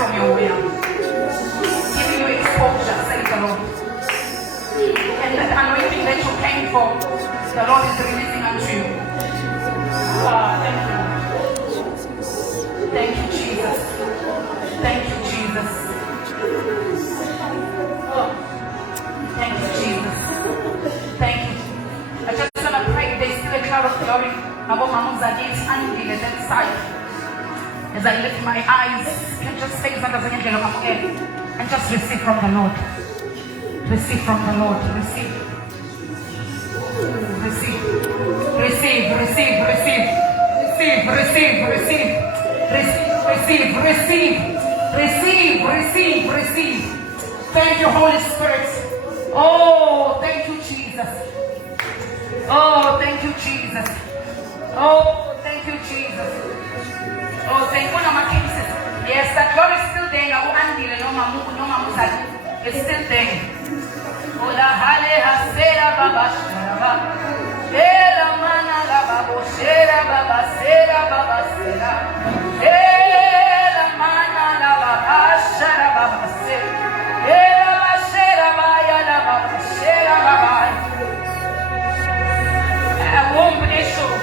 from your will. Giving you exposure, say the Lord. And that anointing that you came for, the Lord is releasing unto you. Thank you. Thank you, Jesus. Thank you, Jesus. Thank you, Jesus. Thank you. I just want to pray. There's still a cloud of glory above Mamu's against Andy and that side. As I lift my eyes, can just say and just receive from the Lord. Receive from the Lord. Receive. Receive. Receive. Receive. Receive. Receive. Receive. Receive. Receive. Receive. Receive. Receive. Receive. Thank you, Holy Spirit. Oh, thank you, Jesus. Oh, thank you, Jesus. Oh, thank you, Jesus. Oh, thank you. One of my cases. Yes, that glory is still there. It's still there. Oh, la hale hasera baba shara. Ela mana la babo shera baba sera baba sera. Ela mana la baba shara baba sera. Ela bashera baya la baba shera baba. A womb issue.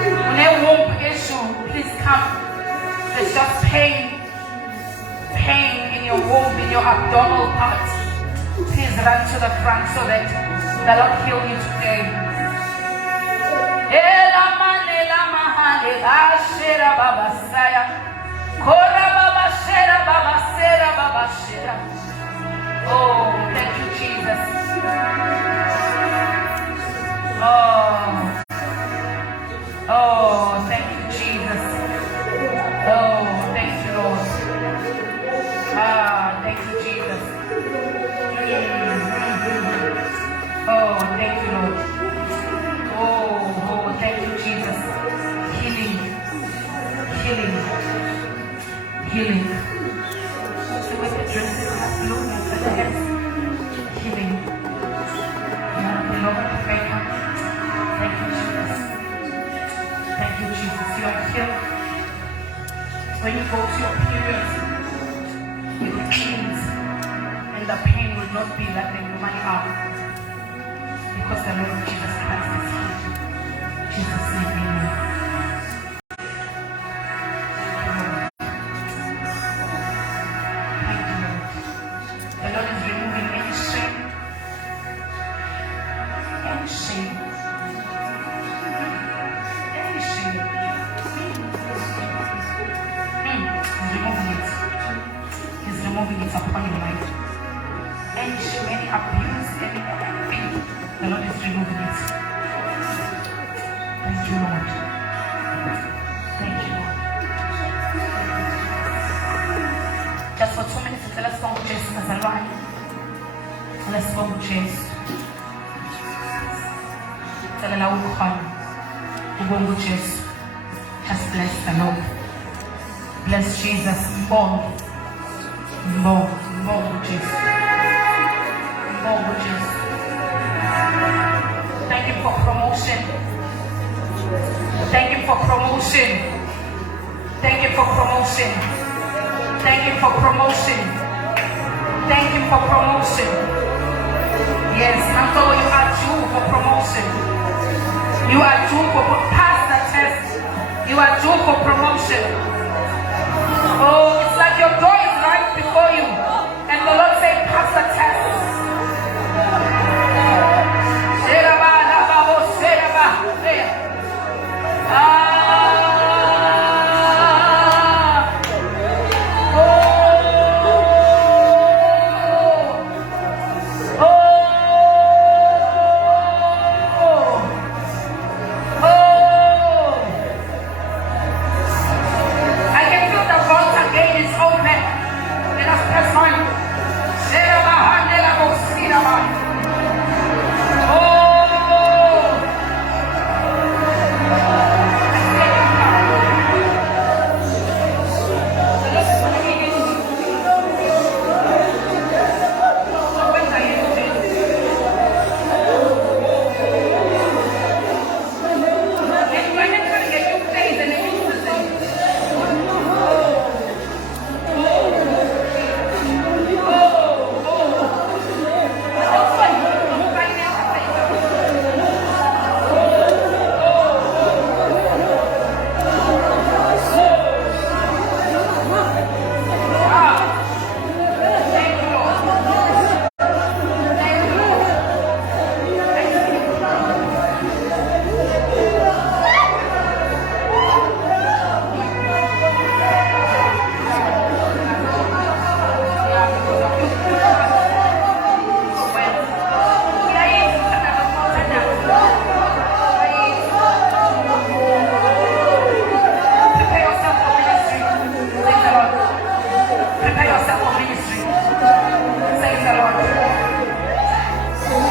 When a womb issue, please come. There's just pain in your womb, in your abdominal parts. Please run to the front so that the Lord heal you today. Oh, thank you, Jesus. Oh, thank you, Jesus. Oh, thank you, Lord. Thank you, Jesus. Oh, thank you, Lord. Oh, thank you, Jesus. Healing. Healing. Healing. See what the dresses are blue and the heads. Healing. Nontobeko. Thank you, Jesus. Thank you, Jesus. You are healed. When you go to your periods, you will cleanse, and the pain will not be like the woman are, because the Lord Jesus Christ is here. Jesus' name, amen. Thank you, Lord. The Lord is removing any shame. Any shame. Any shame. He's removing it. He's removing it upon your life. Any shame, any abuse, anything, the Lord is removing it. Thank you, Lord. Thank you, Lord. Just for 2 minutes, let's go to Jesus as a line. Let's go to Jesus. Tell the Lord to come. Go to Jesus. Just bless the Lord. Bless Jesus. More Jesus. More Jesus. Thank you for promotion. Thank you for promotion. Thank you for promotion. Thank you for promotion. Thank you for promotion. Yes, Uncle, you are due for promotion. You are due for pass the test. You are due for promotion. Oh, it's like your door is right before you, and the Lord said, pass the test. I can feel the vault again is open. Let us press on.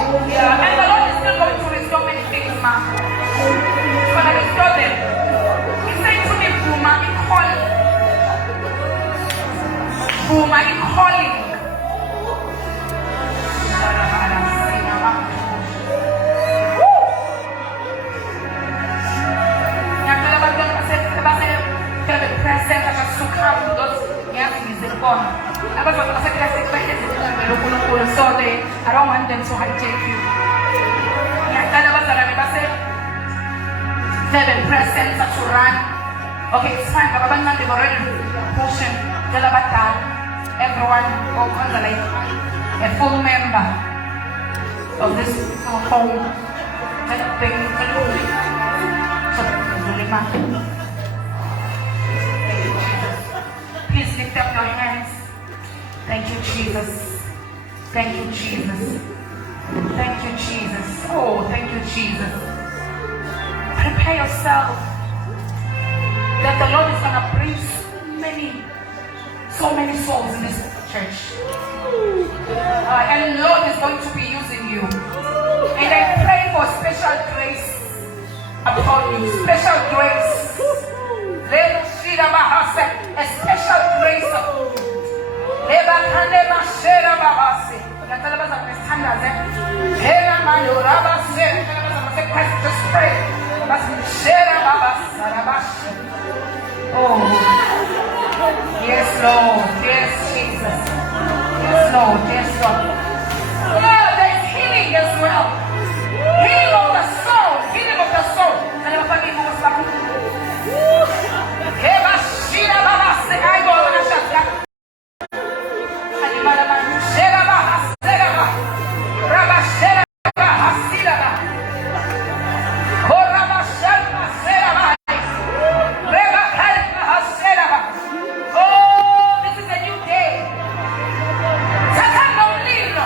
Yeah, and the Lord is still going to restore many things, ma. He's going to restore them. He said to me, Buma, I'm calling. Buma, I'm calling. So I don't want them to hijack you. Seven presents to run. Okay, it's fine. They've already pushing. Everyone like a full member of this home. Please lift up your hands. Thank you, Jesus. Thank you, Jesus. Thank you, Jesus. Oh, thank you, Jesus. Prepare yourself that the Lord is going to bring so many souls in this church. And the Lord is going to be using you. And I pray for special grace upon you. Special grace. A special grace upon you. Just pray. Oh, yes, Lord. Yes, Jesus. Yes, Lord. Yes, Lord. Yeah, there's healing as well. Healing of the soul. Healing of the soul. Oh, this is a new day. Satan, don't leave.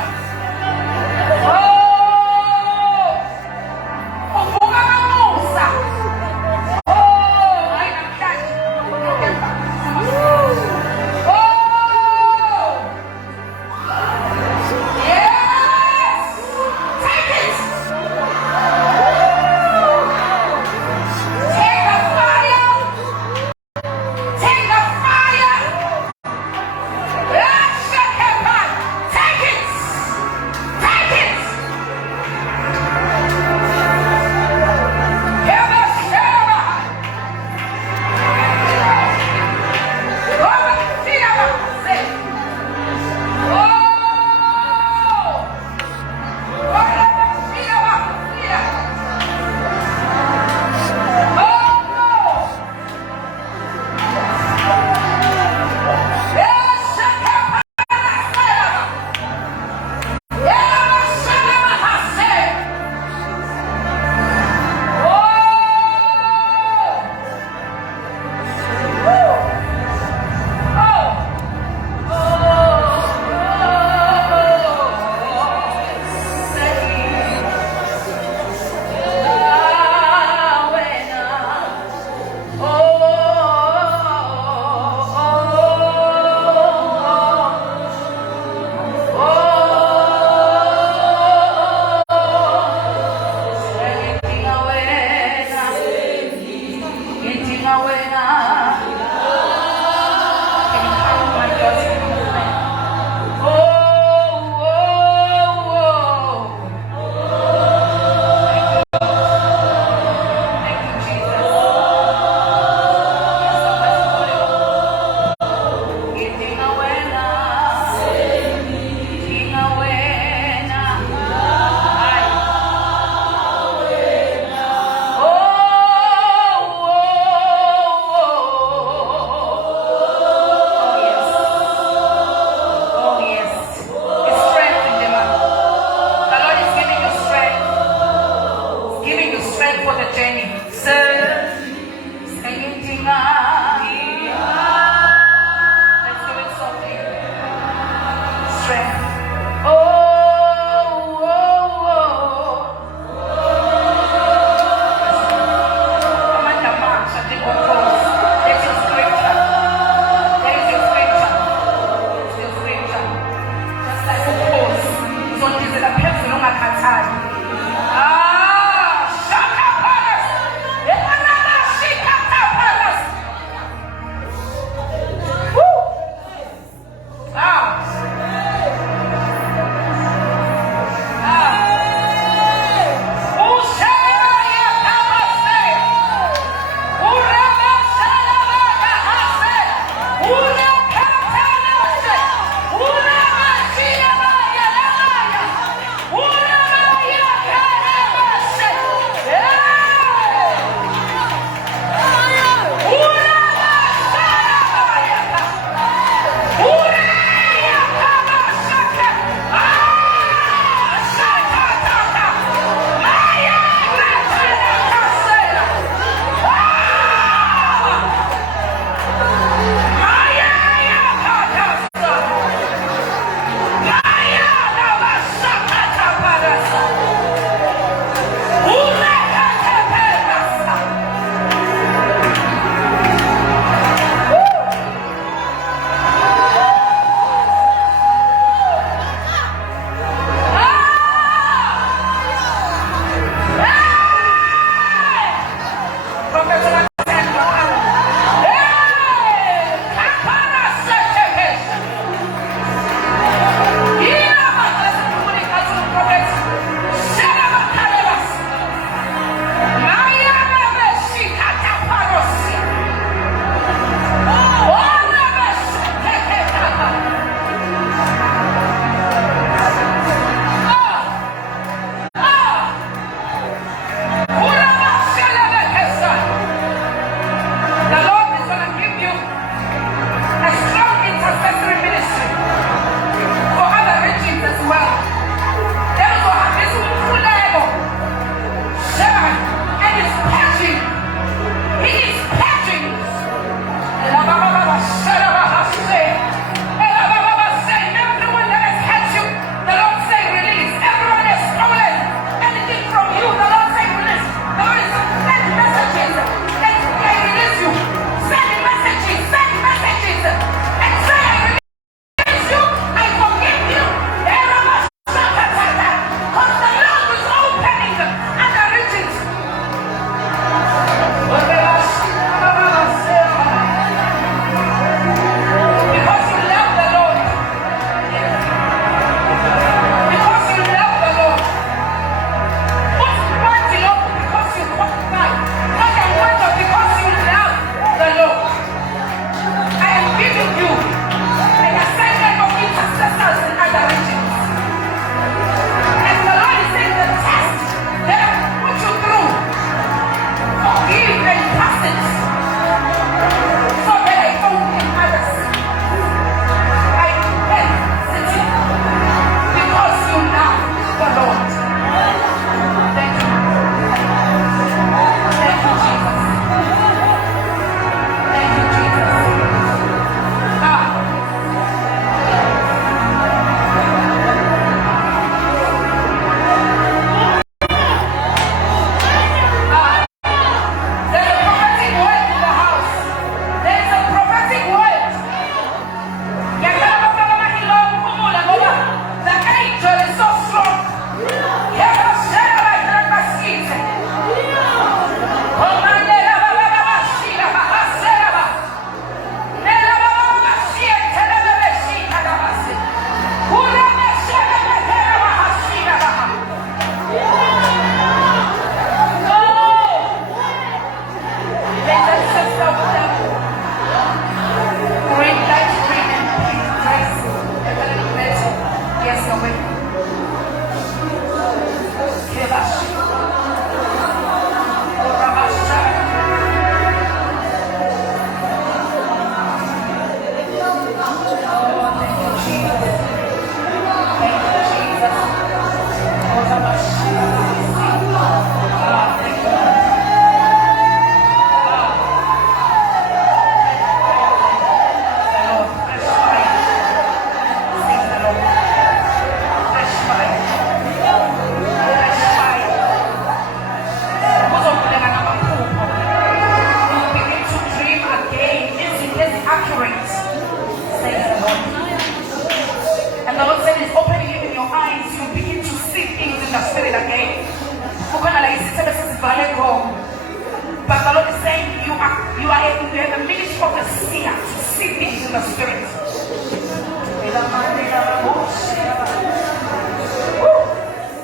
have a ministry of a seer to see things in the spirit.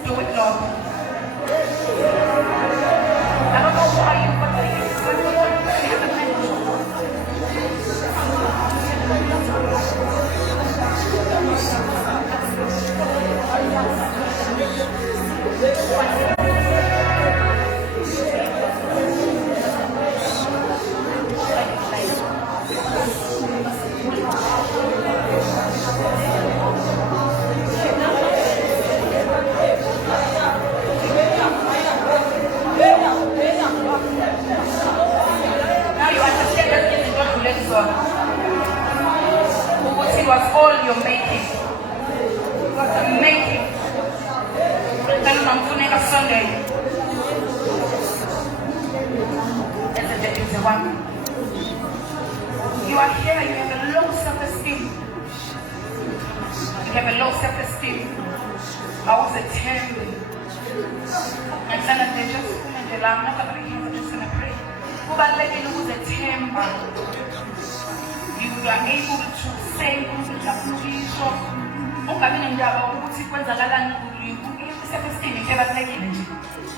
Do it, Lord. I don't know why you, but it was all your making. It was the making. And I'm doing a Sunday. And there is the one. You are here, you have a low self-esteem. You have a low self-esteem. I was attending. My son and they just I'm not going to just going to pray. Who about letting you lose a temper? You are able to say uyakulisho ungabe nendaba ukuthi kwenzakalani kulini self-esteem ibalulekile nje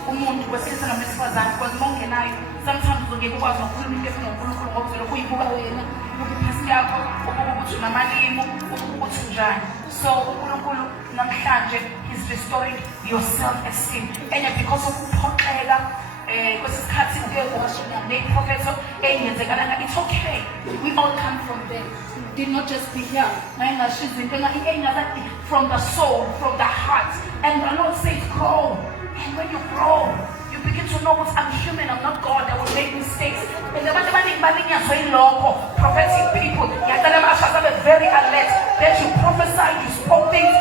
umuntu wesilisa nomesifazane because mongenayo sometimes ungeke ukwazi ukukhuluma into efuna uNkulunkulu ngoba uzoloku uyibuka wena ukuphansi yakho ukuthi unamalimo ukuthi njani so uNkulunkulu namhlanje is restoring your self-esteem and because of ukuphoxeka kwesikhathi ngekho neprofessor enyenzekalanga it's okay we all come from there did not just be here from the soul from the heart and the Lord says grow and when you grow you begin to know what I'm human I'm not God I will make mistakes and the prophetic people very alert that you prophesy you spoke things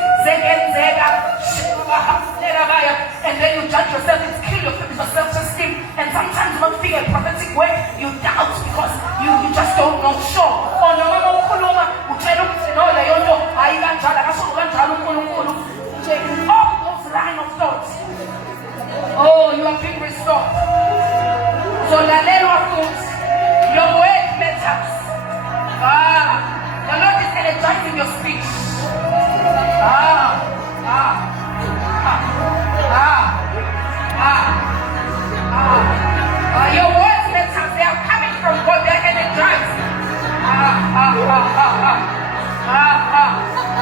and then you judge yourself and kill your self-esteem and sometimes you don't feel a prophetic way you doubt because you just don't know sure oh no all those line of thoughts oh you are being restored so the level of thoughts your word matters the Lord is energizing your speech your words matters they are coming from God they are energized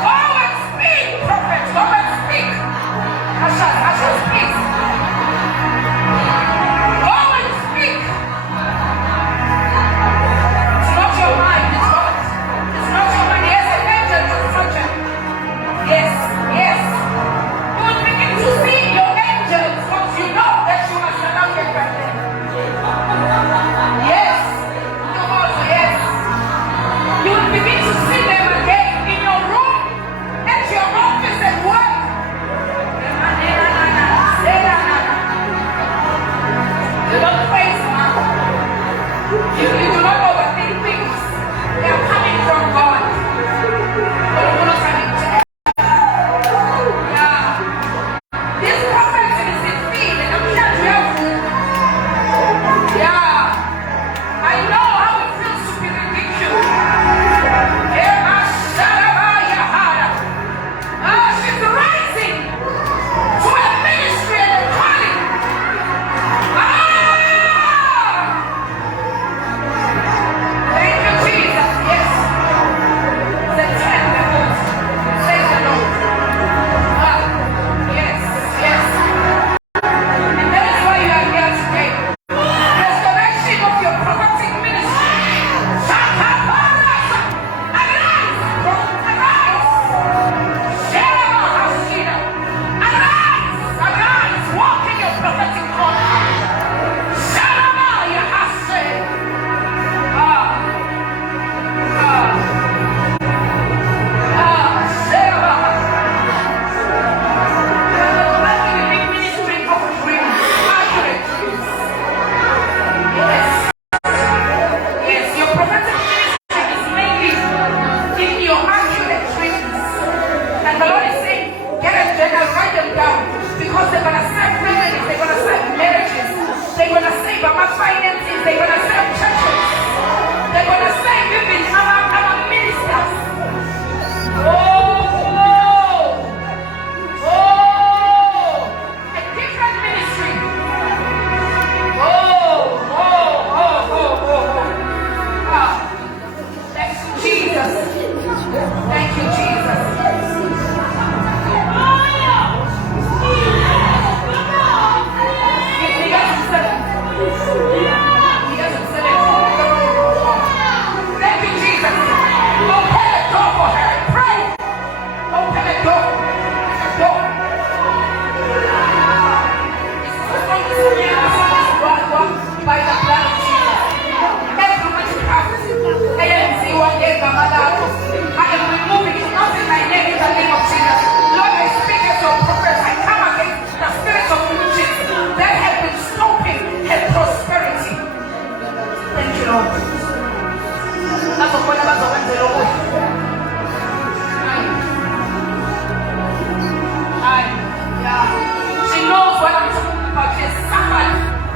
go and speak prophet go and speak I shall speak go and speak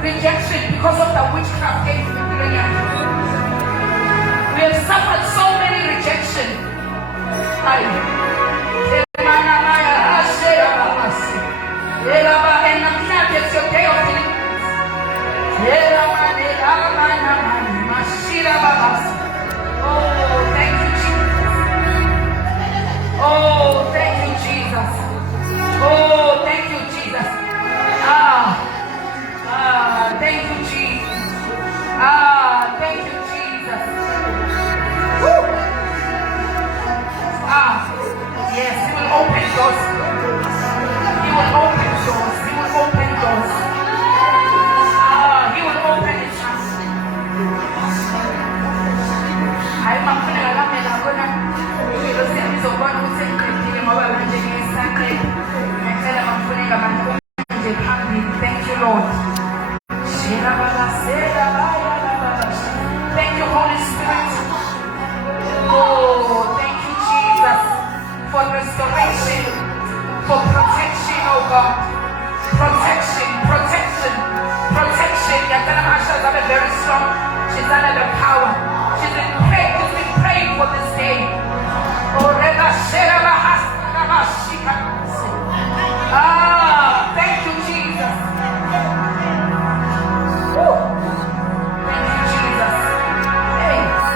Rejection because of the witchcraft came to the We have suffered so many rejection. It's your day of oh, thank you, Jesus. Oh, thank you, Jesus. Oh, thank you, Jesus. Thank you, Jesus. Thank you, Jesus. Woo. Yes, He will open doors. He will open doors. He will open doors. He will open it. I'm not going to allow me to go down. Because there is a one who said, thank you, Lord. Thank you, Holy Spirit. Oh, thank you, Jesus, for restoration, for protection, oh God. Protection, protection, protection. Yatana are very strong. She's under the power. She's been praying for this day. Oh, thank you, Jesus. Woo. Thank you, Jesus. Hey.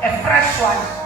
A fresh one.